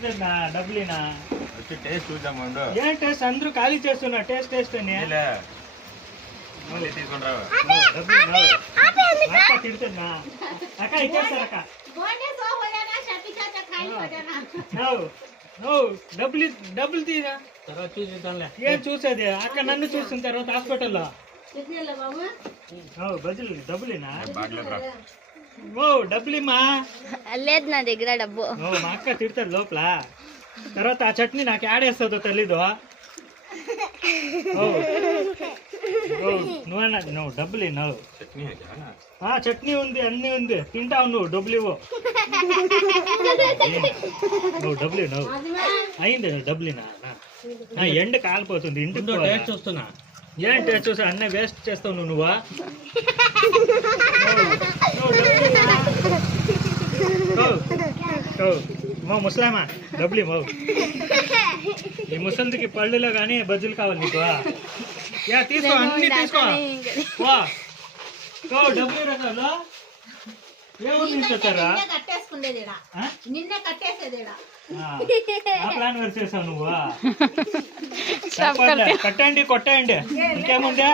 డబ్బులేనా taste చూద్దామండు. ఏం taste అందరూ ఖాళీ చేస్తున్నా టేస్ట్ టేస్ట్ అని తీసుకుంటా అక్క తిడుతున్నా అక్క ఇచ్చేస్తారు అక్క డబ్బులు డబ్బులు తీరా తర్వాత చూసిద్దాంలే. ఏం చూసేది అక్క నన్ను చూసిన తర్వాత హాస్పిటల్లో బదులు డబ్బులేనా డబ్బులేమా లేదు నా దగ్గర డబ్బు. మా అక్క తిడతారు లోపల తర్వాత ఆ చట్నీ నాకు యాడేస్తుందో తెలీదు నువ్వన్నా నువ్వు డబ్బులు నువ్వు చట్నీ ఉంది అన్నీ ఉంది తింటావు నువ్వు డబ్బులు ఇవ్వు నువ్వు డబ్బులు నువ్వు అయింది డబ్బులేనా ఎండ కాలిపోతుంది ఇంటికి టేస్ట్ చూస్తున్నా. ఏం టేస్ట్ చూసా అన్నీ వేస్ట్ చేస్తావు నువ్వా మా ముసలామా డబ్బులు ఇవ్వు ఈ ముసలికి పళ్ళులో కానీ బజ్జులు కావాలి నీకు తీసుకో అన్ని తీసుకో డబ్బులు రకాలు ఏముంది చెప్తారా ప్లాన్ వర్క్ చేసావు నువ్వు కట్టండి కొట్టండి ఇంకేముందా